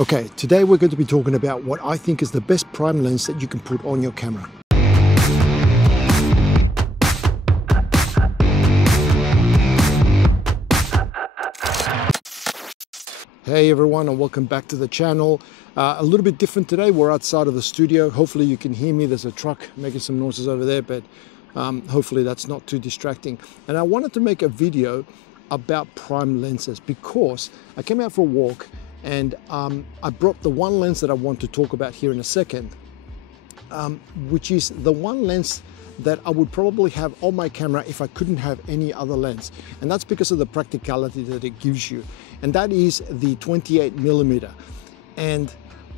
Okay, today we're going to be talking about what I think is the best prime lens that you can put on your camera. Hey everyone, and welcome back to the channel. A little bit different today. We're outside of the studio. Hopefully you can hear me. There's a truck making some noises over there, but hopefully that's not too distracting. And I wanted to make a video about prime lenses because I came out for a walk and I brought the one lens that I want to talk about here in a second, which is the one lens that I would probably have on my camera if I couldn't have any other lens. And that's because of the practicality that it gives you. And that is the 28mm. And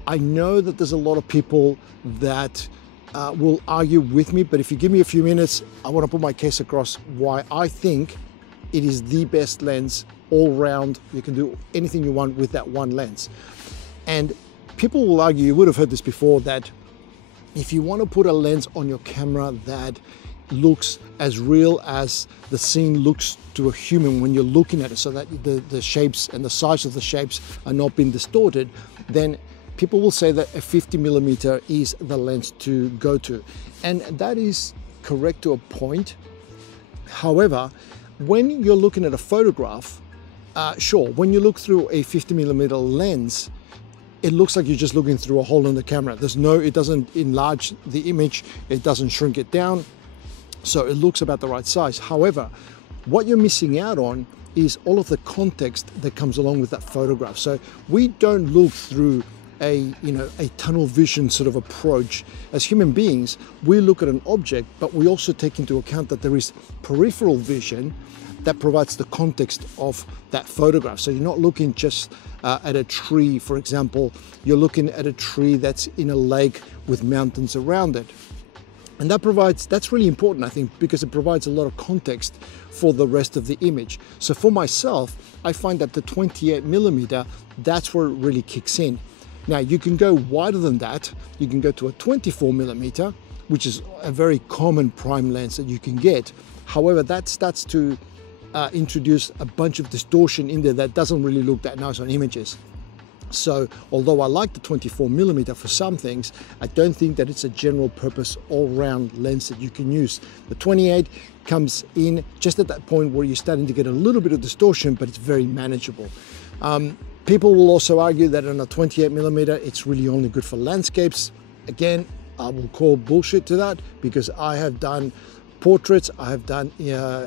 I know that there's a lot of people that will argue with me, but if you give me a few minutes, I want to put my case across why I think it is the best lens all round. You can do anything you want with that one lens. And people will argue, you would have heard this before, that if you want to put a lens on your camera that looks as real as the scene looks to a human when you're looking at it, so that the shapes and the size of the shapes are not being distorted, then people will say that a 50mm is the lens to go to. And that is correct to a point. However, when you're looking at a photograph, sure, when you look through a 50mm lens, it looks like you're just looking through a hole in the camera. It doesn't enlarge the image, it doesn't shrink it down, so it looks about the right size. However, what you're missing out on is all of the context that comes along with that photograph. So we don't look through a tunnel vision sort of approach. As human beings, we look at an object, but we also take into account that there is peripheral vision that provides the context of that photograph. So you're not looking just at a tree, for example, you're looking at a tree that's in a lake with mountains around it. And that's really important, I think, because it provides a lot of context for the rest of the image. So for myself, I find that the 28mm, that's where it really kicks in. Now you can go wider than that. You can go to a 24mm, which is a very common prime lens that you can get. However, that starts to introduce a bunch of distortion in there that doesn't really look that nice on images. So although I like the 24mm for some things, I don't think that it's a general purpose all-round lens that you can use. The 28 comes in just at that point where you're starting to get a little bit of distortion, but it's very manageable. People will also argue that on a 28mm, it's really only good for landscapes. Again, I will call bullshit to that, because I have done portraits, I have done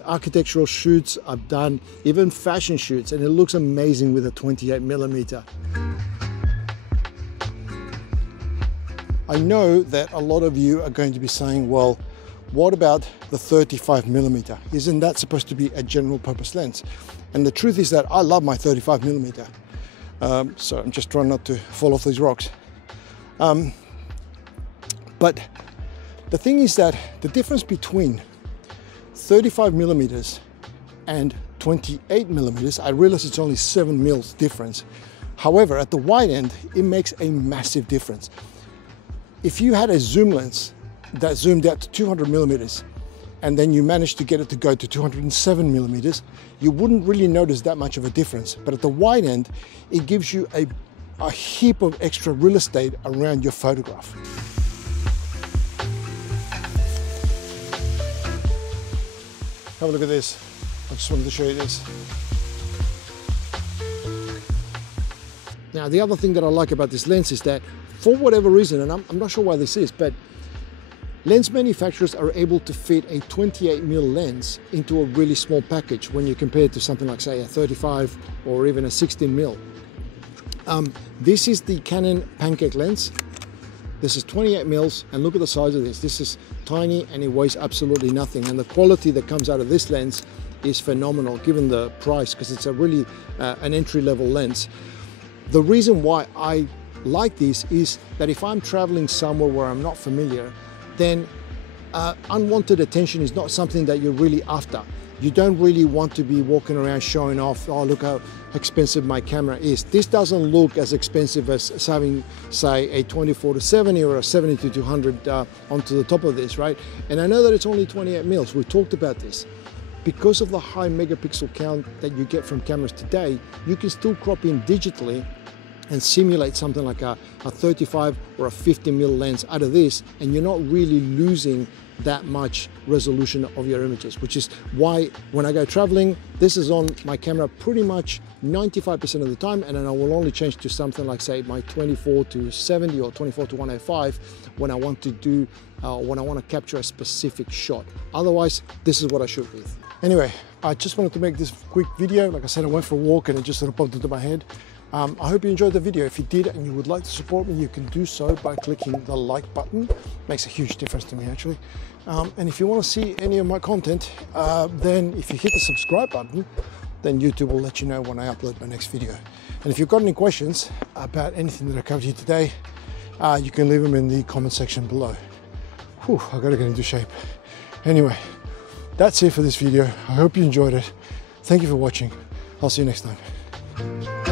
architectural shoots, I've done even fashion shoots, and it looks amazing with a 28mm. I know that a lot of you are going to be saying, well, what about the 35mm? Isn't that supposed to be a general purpose lens? And the truth is that I love my 35mm. So I'm just trying not to fall off these rocks. But the thing is that the difference between 35mm and 28mm, I realize it's only 7 mils difference. However, at the wide end, it makes a massive difference. If you had a zoom lens that zoomed out to 200mm, and then you managed to get it to go to 207mm, you wouldn't really notice that much of a difference. But at the wide end, it gives you a heap of extra real estate around your photograph. Have a look at this. I just wanted to show you this. Now, the other thing that I like about this lens is that, for whatever reason, and I'm not sure why this is, but lens manufacturers are able to fit a 28mm lens into a really small package when you compare it to something like, say, a 35 or even a 16mm. This is the Canon pancake lens. This is 28mm, and look at the size of this. This is tiny and it weighs absolutely nothing. And the quality that comes out of this lens is phenomenal given the price, because it's a really an entry-level lens. The reason why I like this is that if I'm traveling somewhere where I'm not familiar, then unwanted attention is not something that you're really after. You don't really want to be walking around showing off, oh, look how expensive my camera is. This doesn't look as expensive as having, say, a 24-70 or a 70-200 onto the top of this, right? And I know that it's only 28mm. We talked about this. Because of the high megapixel count that you get from cameras today, you can still crop in digitally and simulate something like a 35 or a 50 mil lens out of this, and you're not really losing that much resolution of your images, which is why when I go traveling, this is on my camera pretty much 95% of the time, and then I will only change to something like, say, my 24 to 70 or 24 to 105 when I want to do when I want to capture a specific shot. Otherwise, this is what I shoot with. Anyway, I just wanted to make this quick video. Like I said, I went for a walk and it just sort of popped into my head. I hope you enjoyed the video. If you did and you would like to support me, you can do so by clicking the like button. Makes a huge difference to me, actually. And if you want to see any of my content, then if you hit the subscribe button, then YouTube will let you know when I upload my next video. And if you've got any questions about anything that I covered here today, you can leave them in the comment section below. Whew, I gotta get into shape. Anyway, that's it for this video. I hope you enjoyed it. Thank you for watching. I'll see you next time.